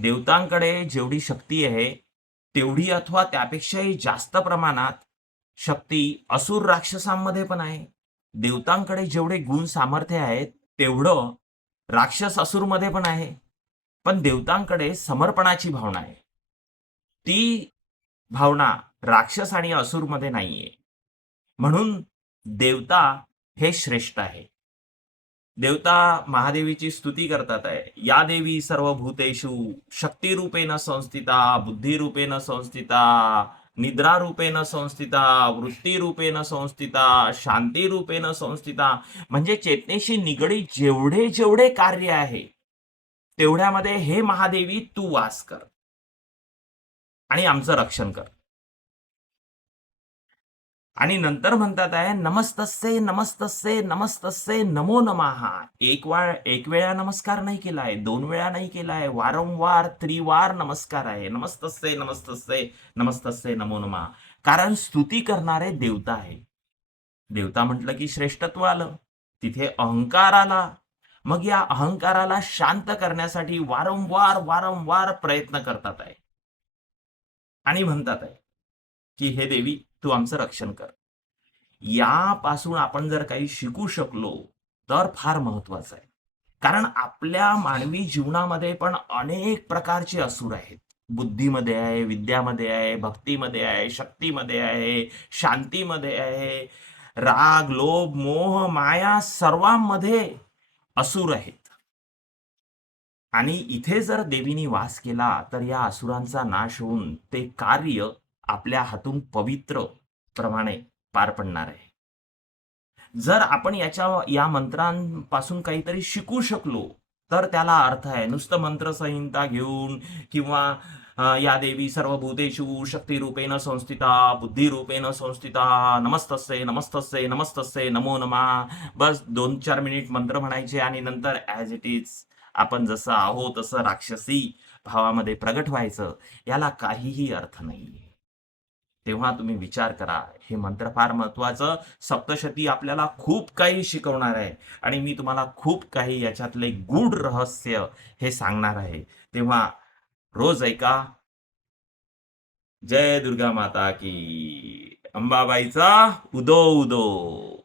देवतांकडे जेवढी शक्ती आहे तेवढी अथवा त्यापेक्षाही जास्त प्रमाणात शक्ती असुर राक्षसांमध्ये पण आहे. देवतांकडे जेवढे गुण सामर्थ्य आहेत तेवढं राक्षस असुरमध्ये पण आहे. पण देवतांकडे समर्पणाची भावना आहे. ती भावना राक्षस आणि असुरमध्ये नाहीये. म्हणून देवता हे श्रेष्ठ आहे. देवता महादेवीची स्तुती करतात आहे. या देवी सर्वभूतेषु शक्तिरूपेण संस्थिता, बुद्धिरूपेण संस्थिता, निद्रारूपेण संस्थिता, वृत्तीरूपेण संस्थिता, शांतीरूपेण संस्थिता. म्हणजे चेतनेशी निगडीत जेवढे जेवढे कार्य आहे तेवढ्यामध्ये हे महादेवी तू वास कर आणि आमचं रक्षण कर. आणि नंतर म्हणतात आहे नमस्तस्ये नमस्तस्ये नमस्तस्ये नमो नमः. एक वेळा नमस्कार नाही केलाय, 2 वेळा नाही केलाय, वारंवार त्रिवार नमस्कार आहे. नमस्तस्ये नमस्तस्ये नमस्तस्ये नमो नमः. कारण स्तुती करणारे देवता आहे. देवता म्हटलं की श्रेष्ठत्व आलं, तिथे अहंकार आला. मग या अहंकाराला शांत करण्यासाठी वारंवार वारंवार प्रयत्न करतात आहे आणि म्हणतात आहे की हे देवी तू आमचं रक्षण कर. यापासून आपण जर काही शिकू शकलो तर फार महत्वाचं आहे. कारण आपल्या मानवी जीवनामध्ये पण अनेक प्रकारचे असुर आहेत. बुद्धीमध्ये आहे, विद्यामध्ये आहे, भक्तीमध्ये आहे, शक्तीमध्ये आहे, शांतीमध्ये आहे. राग, लोभ, मोह, माया सर्वांमध्ये असुर आहेत. आणि इथे जर देवीनी वास केला तर या असुरांचा नाश होऊन ते कार्य आपल्या हातून पवित्र प्रमाणे पार पडणार आहे. जर आपण या मंत्रांपासून काहीतरी शिकू शकलो तर त्याला अर्थ आहे. नुसतं मंत्रसंहिता घेऊन किंवा या देवी सर्वभूतेषु शक्तिरूपेण संस्थिता, बुद्धिरूपेण संस्थिता, नमस्तस्ये नमस्तस्ये नमस्तस्ये नमो नमः, बस 2-4 मिनिट मंत्र म्हणायचे आणि नंतर ॲज इट इज आपण जसं आहोत तसं राक्षसी भावामध्ये प्रगट व्हायचं. याला काहीही अर्थ नाहीये. तेव्हा तुम्ही विचार करा, हे मंत्र फार महत्वाचं. सप्तशती आपल्याला खूप काही शिकवणार आहे आणि मी तुम्हाला खूप काही याच्यातले गूढ रहस्य हे सांगणार आहे. तेव्हा रोज ऐका. जय दुर्गा माता की. अंबाबाईचा उदो उदो.